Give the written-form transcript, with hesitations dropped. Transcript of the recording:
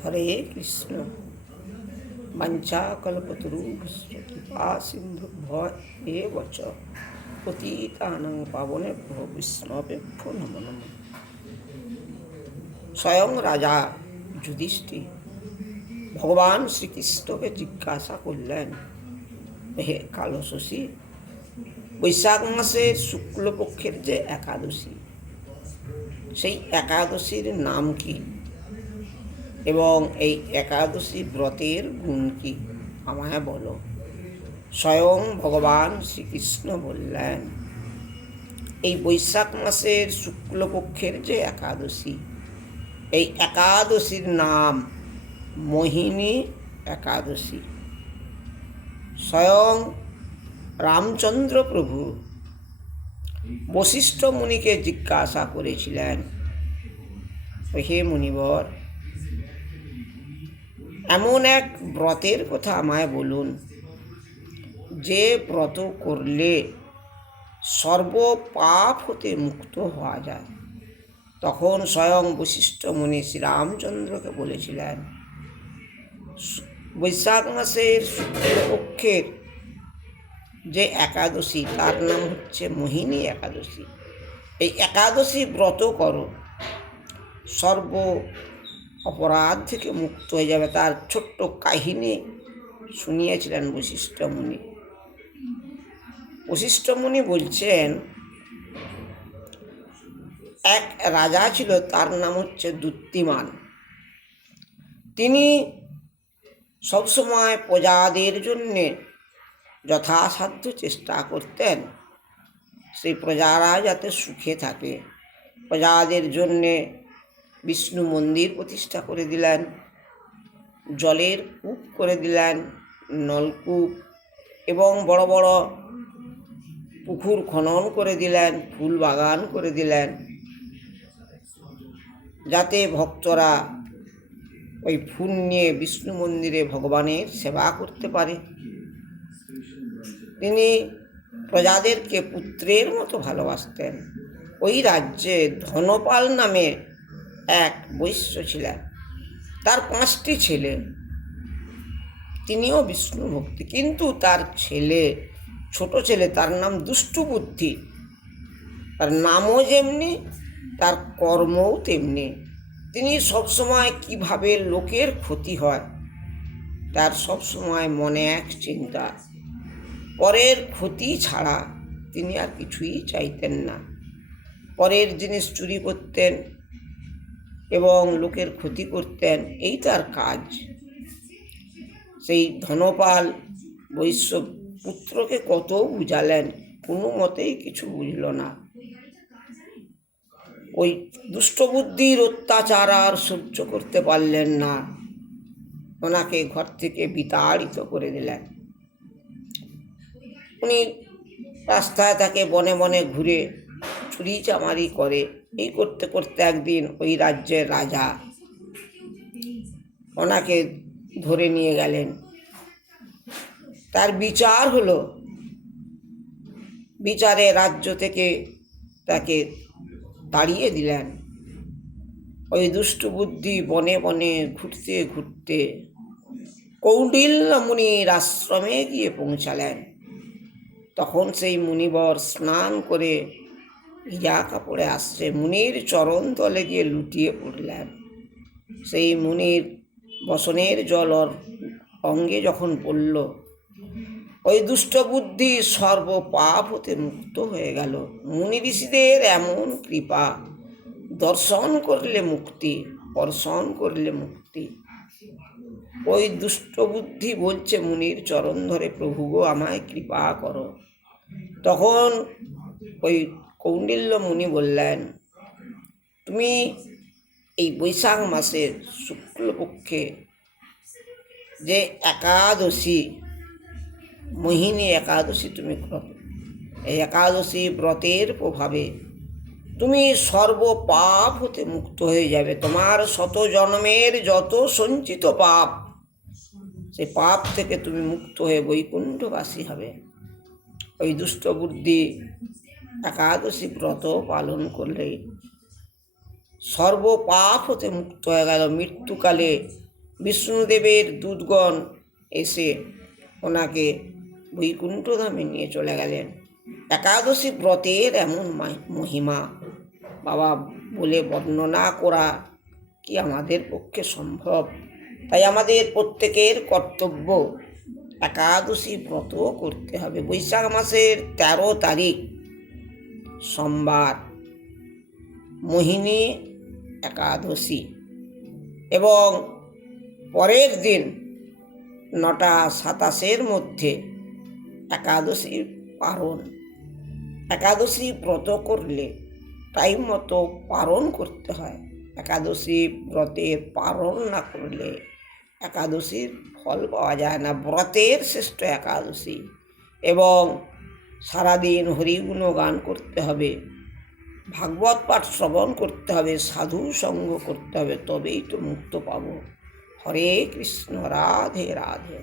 হরে কৃষ্ণ। বাঞ্ছাকল্পতরুভ্যশ্চ কৃপা সিন্ধুভ্যঃ এব চ পতিতানাং পাবনেভ্যো বৈষ্ণবেভ্যো নমো নমঃ। স্বয়ং রাজা যুধিষ্ঠির ভগবান শ্রীকৃষ্ণকে জিজ্ঞাসা করলেন, হে কালো শশী, বৈশাখ মাসের শুক্লপক্ষের যে একাদশী, সেই একাদশীর নাম কি এবং এই একাদশী ব্রতের গুণ কি, আমায় বলো। স্বয়ং ভগবান শ্রীকৃষ্ণ বললেন, এই বৈশাখ মাসের শুক্লপক্ষের যে একাদশী, এই একাদশীর নাম মোহিনী একাদশী। স্বয়ং রামচন্দ্র প্রভু বশিষ্ঠ মুনিকে জিজ্ঞাসা করেছিলেন, হে মুনিবর, এমন এক ব্রতের কথা আমায় বলুন, যে ব্রত করলে সর্ব পাপ হতে মুক্ত হওয়া যায়। তখন স্বয়ং বশিষ্ঠ মুনি শ্রীরামচন্দ্রকে বলেছিলেন, বৈশাখ মাসের শুক্লপক্ষের যে একাদশী, তার নাম হচ্ছে মোহিনী একাদশী। এই একাদশী ব্রত করো, সর্ব অপরাধ থেকে মুক্ত হয়ে যাবে। তার ছোট্ট কাহিনী শুনিয়েছিলেন বশিষ্ঠ মুনি। বশিষ্ঠ মুনি বলছেন, এক রাজা ছিল, তার নাম হচ্ছে দ্যুতিমান। তিনি সবসময় প্রজাদের জন্যে যথাসাধ্য চেষ্টা করতেন, সেই প্রজারা যাতে সুখে থাকে। প্রজাদের জন্যে বিষ্ণু মন্দির প্রতিষ্ঠা করে দিলেন, জলের কূপ করে দিলেন, নলকূপ, এবং বড় বড় পুকুর খনন করে দিলেন, ফুল বাগান করে দিলেন, যাতে ভক্তরা ওই ফুল নিয়ে বিষ্ণু মন্দিরে ভগবানের সেবা করতে পারে। তিনি প্রজাদেরকে পুত্রের মতো ভালোবাসতেন। ওই রাজ্যে ধনপাল নামে এক বৈশ্য ছিলেন, তার 5টি ছেলে। তিনিও বিষ্ণু ভক্তি, কিন্তু তার ছোট ছেলে, তার নাম দুষ্টু বুদ্ধি। তার নামও যেমনি, তার কর্মও তেমনি। তিনি সবসময় কিভাবে লোকের ক্ষতি হয়, তার সবসময় মনে এক চিন্তা, পরের ক্ষতি ছাড়া তিনি আর কিছুই চাইতেন না। পরের জিনিস চুরি করতেন এবং লোকের ক্ষতি করতেন, এই তার কাজ। সেই ধনপাল বৈশ্য পুত্রকে কত বুঝালেন, কোনো মতেই কিছু বুঝল না। ওই দুষ্টবুদ্ধির অত্যাচার আর সহ্য করতে পারলেন না, ওনাকে ঘর থেকে বিতাড়িত করে দিলেন। উনি রাস্তায় থাকে, বনে বনে ঘুরে চুরি চামারি করে। এই করতে করতে একদিন ওই রাজ্যের রাজা ওনাকে ধরে নিয়ে গেলেন। তার বিচার হলো, বিচারে রাজ্য থেকে তাকে তাড়িয়ে দিলেন। ওই দুষ্টু বুদ্ধি বনে বনে ঘুরতে ঘুরতে কৌণ্ডিল্য মুনির আশ্রমে গিয়ে পৌঁছালেন। তখন সেই মুনিবর স্নান করে ভিজা কাপড়ে আসছে, মুনির চরণ তলে গিয়ে লুটিয়ে পড়লেন। সেই মুনির বসনের জল ওর অঙ্গে যখন পড়ল, ওই দুষ্ট বুদ্ধি সর্ব পাপ হতে মুক্ত হয়ে গেল। মুনি ঋষিদের এমন কৃপা, দর্শন করলে মুক্তি, স্পর্শন করলে মুক্তি। ওই দুষ্ট বুদ্ধি বলছে মুনির চরণ ধরে, প্রভু গো, আমায় কৃপা করো। তখন ওই কৌণ্ডিল্য মুনি বললেন, তুমি এই বৈশাখ মাসের শুক্লপক্ষে যে একাদশী, মোহিনী একাদশী তুমি করো, এই একাদশী ব্রতের প্রভাবে তুমি সর্ব পাপ হতে মুক্ত হয়ে যাবে। তোমার 100 জন্মের যত সঞ্চিত পাপ, সেই পাপ থেকে তুমি মুক্ত হয়ে বৈকুণ্ঠবাসী হবে। ওই দুষ্ট বুদ্ধি একাদশী ব্রত পালন করলে সর্ব পাপ হতে মুক্ত হয়ে গেল। মৃত্যুকালে বিষ্ণুদেবের দূতগণ এসে ওনাকে বৈকুণ্ঠধামে নিয়ে চলে গেলেন। একাদশী ব্রতের এমন মহিমা বাবা বলে বর্ণনা করা কি আমাদের পক্ষে সম্ভব? তাই আমাদের প্রত্যেকের কর্তব্য একাদশী ব্রত করতে হবে। বৈশাখ মাসের 13 তারিখ সোমবার মোহিনী একাদশী এবং পরের দিন 9:27 মধ্যে একাদশীর পারণ। একাদশী ব্রত করলে টাইম মতো পারণ করতে হয়। একাদশী ব্রতের পারণ না করলে একাদশীর ফল পাওয়া যায় না। ব্রতের শ্রেষ্ঠ একাদশী এবং সারাদিন হরিগুণ গান করতে হবে, ভাগবত পাঠ শ্রবণ করতে হবে, সাধু সঙ্গ করতে হবে, তবেই তো মুক্ত পাবো। হরে কৃষ্ণ, রাধে রাধে।